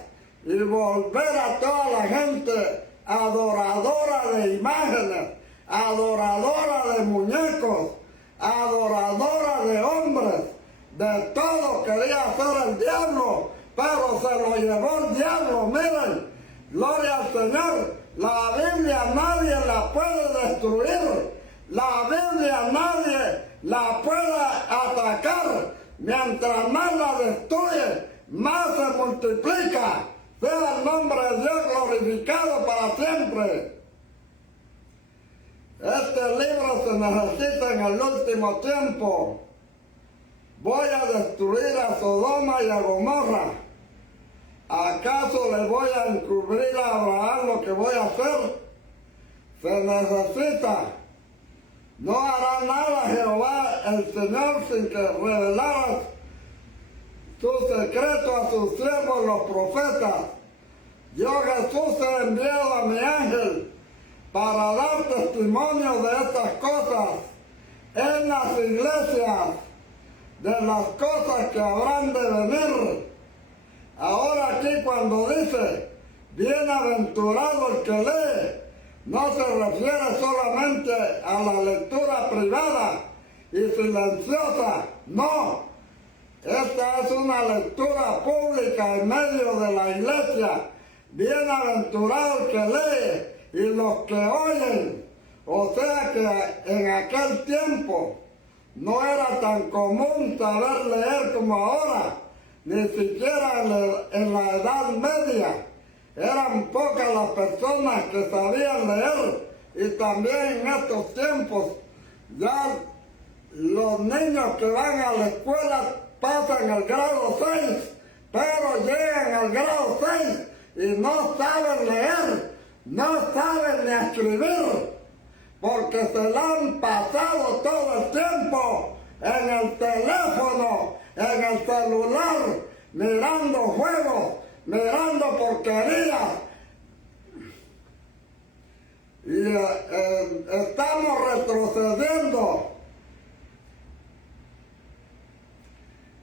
y volver a toda la gente adoradora de imágenes, adoradora de muñecos, adoradora de hombres. De todo quería hacer el diablo, pero se lo llevó el diablo. Miren, gloria al Señor, la Biblia nadie la puede destruir, la Biblia nadie la puede atacar. Mientras más la destruye, más se multiplica. Sea el nombre de Dios glorificado para siempre. Este libro se necesita en el último tiempo. Voy a destruir a Sodoma y a Gomorra. ¿Acaso le voy a encubrir a Abraham lo que voy a hacer? Se necesita. No hará nada Jehová el Señor sin que revelara su secreto a sus siervos los profetas. Yo Jesús he enviado a mi ángel para dar testimonio de estas cosas en las iglesias, de las cosas que habrán de venir. Ahora aquí cuando dice, bienaventurado el que lee, no se refiere solamente a la lectura privada y silenciosa, no. Esta es una lectura pública en medio de la iglesia. Bienaventurado el que lee y los que oyen. O sea que en aquel tiempo no era tan común saber leer como ahora, ni siquiera en la Edad Media. Eran pocas las personas que sabían leer, y también en estos tiempos ya los niños que van a la escuela pasan al grado 6, pero llegan al grado 6 y no saben leer, no saben ni escribir, porque se la han pasado todo el tiempo en el teléfono, en el celular, mirando juegos, mirando porquerías. Y estamos retrocediendo.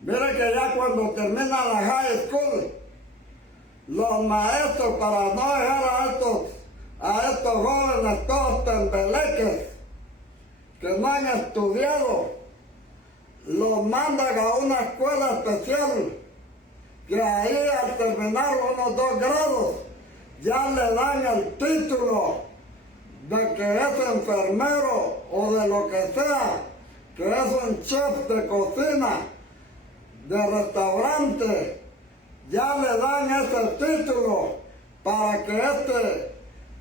Mire que ya cuando termina la high school, los maestros, para no dejar a estos jóvenes todos tembeleques que no han estudiado, los mandan a una escuela especial, que ahí al terminar unos 2 grados ya le dan el título de que es enfermero o de lo que sea, que es un chef de cocina, de restaurante. Ya le dan ese título para que este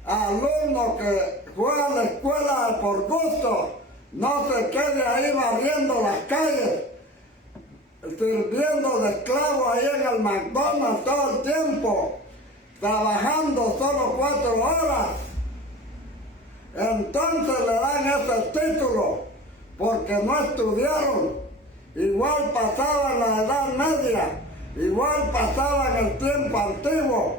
alumno que fue a la escuela por gusto no se quede ahí barriendo las calles, sirviendo de esclavo ahí en el McDonald's todo el tiempo, trabajando solo 4 horas. Entonces le dan ese título porque no estudiaron. Igual pasaba en la Edad Media, igual pasaba en el tiempo antiguo.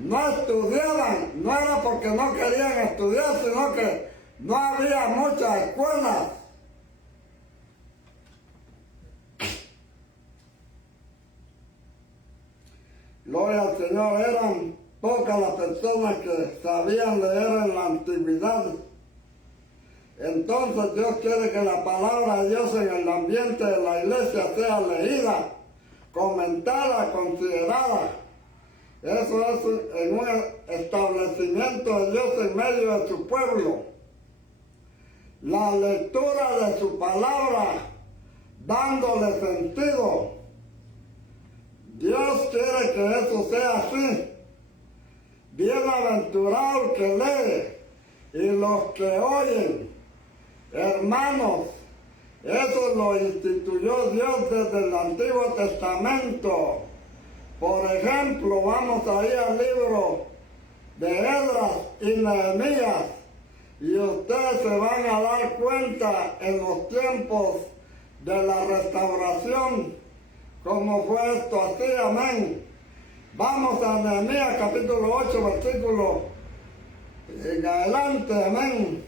No estudiaban, no era porque no querían estudiar, sino que no había muchas escuelas. Gloria al Señor, eran pocas las personas que sabían leer en la antigüedad. Entonces Dios quiere que la palabra de Dios en el ambiente de la iglesia sea leída, comentada, considerada. Eso es en un establecimiento de Dios en medio de su pueblo. La lectura de su palabra, dándole sentido. Dios quiere que eso sea así. Bienaventurado el que lee y los que oyen. Hermanos, eso lo instituyó Dios desde el Antiguo Testamento. Por ejemplo, vamos ahí al libro de Esdras y Nehemías, y ustedes se van a dar cuenta en los tiempos de la restauración cómo fue esto así, amén. Vamos a Nehemías capítulo 8, versículo en adelante, amén,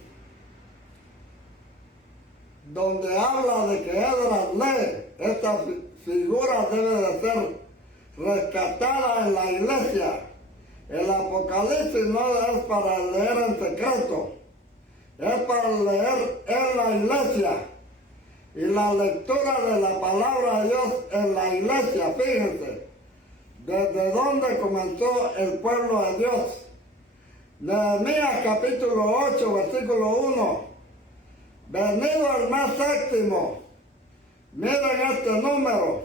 donde habla de que Esdras lee. Esta figura debe de ser rescatada en la iglesia. El Apocalipsis no es para leer en secreto, es para leer en la iglesia. Y la lectura de la palabra de Dios en la iglesia, fíjense, desde dónde comenzó el pueblo de Dios. Nehemías capítulo 8, versículo 1. Venido el mes 7, miren este número,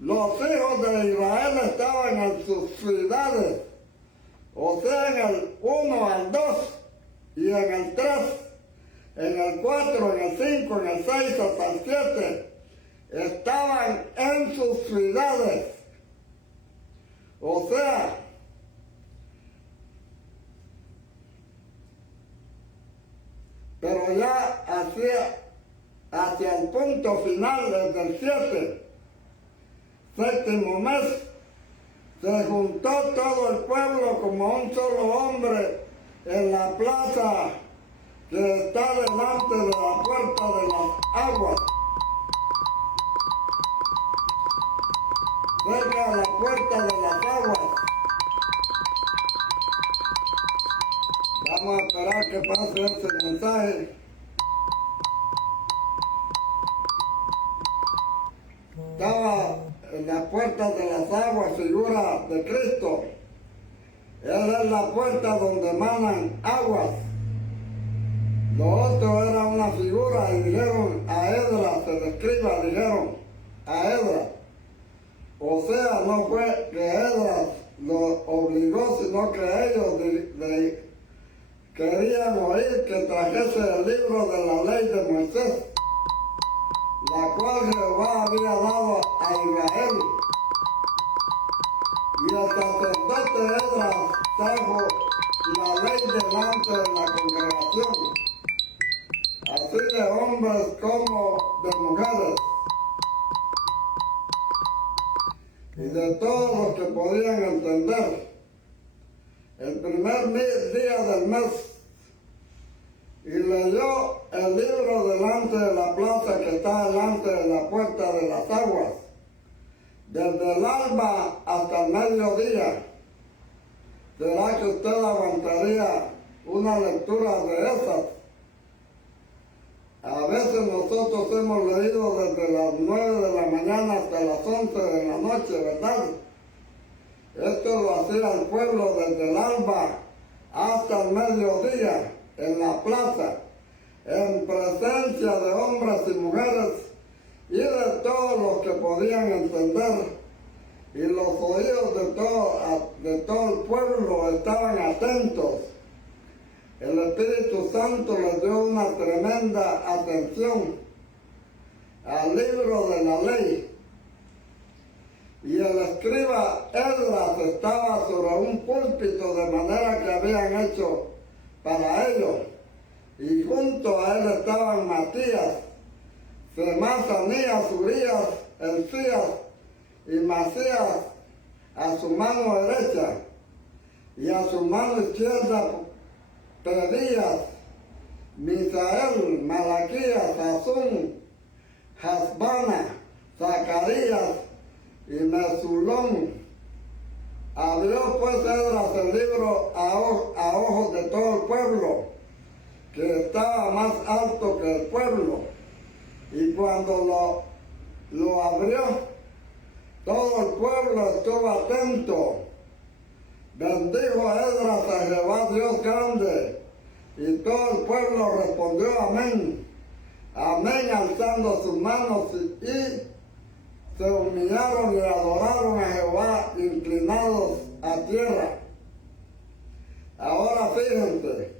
los hijos de Israel estaban en sus ciudades, o sea, en el 1 al 2, y en el 3, en el 4, en el 5, en el 6 hasta el 7, estaban en sus ciudades. O sea, pero ya hacia el punto final, desde el 7, séptimo mes, se juntó todo el pueblo como un solo hombre en la plaza que está delante de la puerta de las aguas, cerca de la puerta de las aguas. Vamos a esperar que pase este mensaje. Estaba en las puertas de las aguas, figura de Cristo. Él es la puerta donde emanan aguas. Lo otro era una figura y dijeron a Edras, el escriba, dijeron a Edras. O sea, no fue que Edras lo obligó, sino que ellos querían oír que trajese el libro de la ley de Moisés, la cual Jehová había dado a Israel. Y el sacerdote Edras trajo la ley delante de la congregación, así de hombres como de mujeres, y de todos los que podían entender. El primer día del mes, y leyó el libro delante de la plaza que está delante de la puerta de las aguas, desde el alba hasta el mediodía. ¿Será que usted aguantaría una lectura de esas? A veces nosotros hemos leído desde las 9 de la mañana hasta las 11 de la noche, ¿verdad? Esto lo hacía el pueblo desde el alba hasta el mediodía, en la plaza, en presencia de hombres y mujeres y de todos los que podían entender. Y los oídos de todo el pueblo estaban atentos. El Espíritu Santo les dio una tremenda atención al libro de la ley. Y el escriba Edras estaba sobre un púlpito de manera que habían hecho para ellos. Y junto a él estaban Matías, Semás, Anías, Urías, Elías y Masías a su mano derecha, y a su mano izquierda Pedías, Misael, Malaquías, Azún, Hasbana, Zacarías y Mesulón. Abrió pues Edras el libro a ojos de todo el pueblo, que estaba más alto que el pueblo, y cuando lo abrió, todo el pueblo estuvo atento. Bendijo Edras a Jehová Dios grande, y todo el pueblo respondió amén, amén, alzando sus manos, y se humillaron y adoraron a Jehová inclinados a tierra. Ahora fíjense,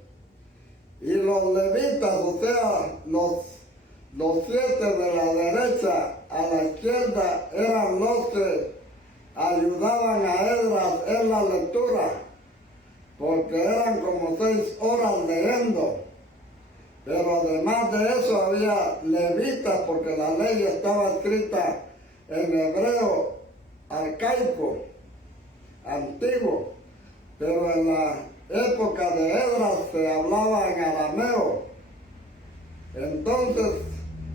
y los levitas, o sea, los 7 de la derecha a la izquierda, eran los que ayudaban a Edras en la lectura, porque eran como 6 horas leyendo. Pero además de eso había levitas, porque la ley estaba escrita en hebreo arcaico, antiguo, pero en la época de Edras se hablaba en arameo. Entonces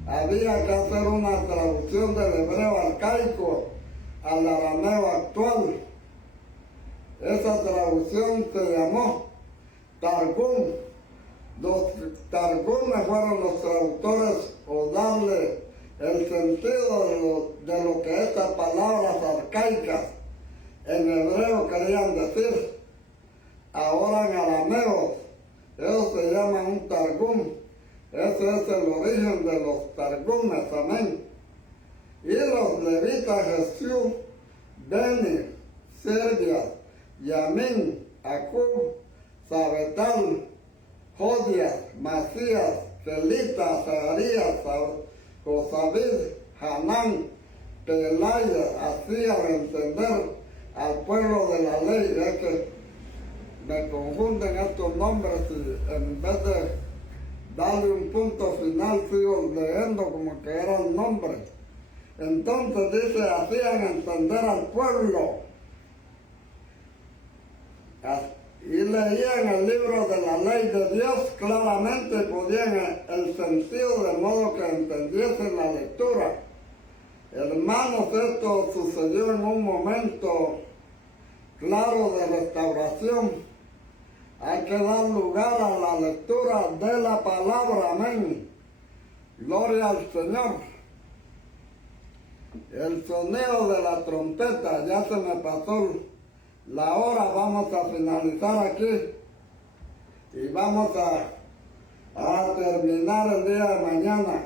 había que hacer una traducción del hebreo arcaico al arameo actual. Esa traducción se llamó Targum. Los Targumes fueron los traductores, o darle el sentido de lo que estas palabras arcaicas en hebreo querían decir. Ahora en arameo, eso se llama un Targum. Ese es el origen de los Targumes, amén. Y los levitas Jesús, Beni, Serbias, Yamin, Acub, Sabetal, Jodias, Masías, Celita, Zaharías, Josabid, Hanán, Pelaya, hacían entender al pueblo de la ley. Es que me confunden estos nombres y en vez de darle un punto final sigo leyendo como que eran nombres. Entonces dice, hacían entender al pueblo y leían el libro de la ley de Dios claramente, podían el sentido de modo que entendiesen la lectura. Hermanos, esto sucedió en un momento claro de restauración. Hay que dar lugar a la lectura de la palabra, amén. Gloria al Señor. El sonido de la trompeta, ya se me pasó la hora, vamos a finalizar aquí y vamos a terminar el día de mañana.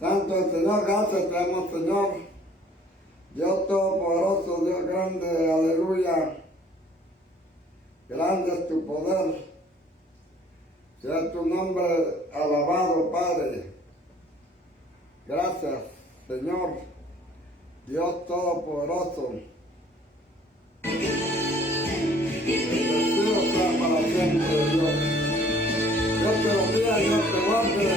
Santo el Señor, gracias te damos, Señor. Dios Todopoderoso, Dios grande, aleluya. Grande es tu poder. Sea tu nombre alabado, Padre. Gracias, Señor, Dios Todopoderoso. Bendecido sea para siempre, Dios. Dios te bendiga, Dios te guarde.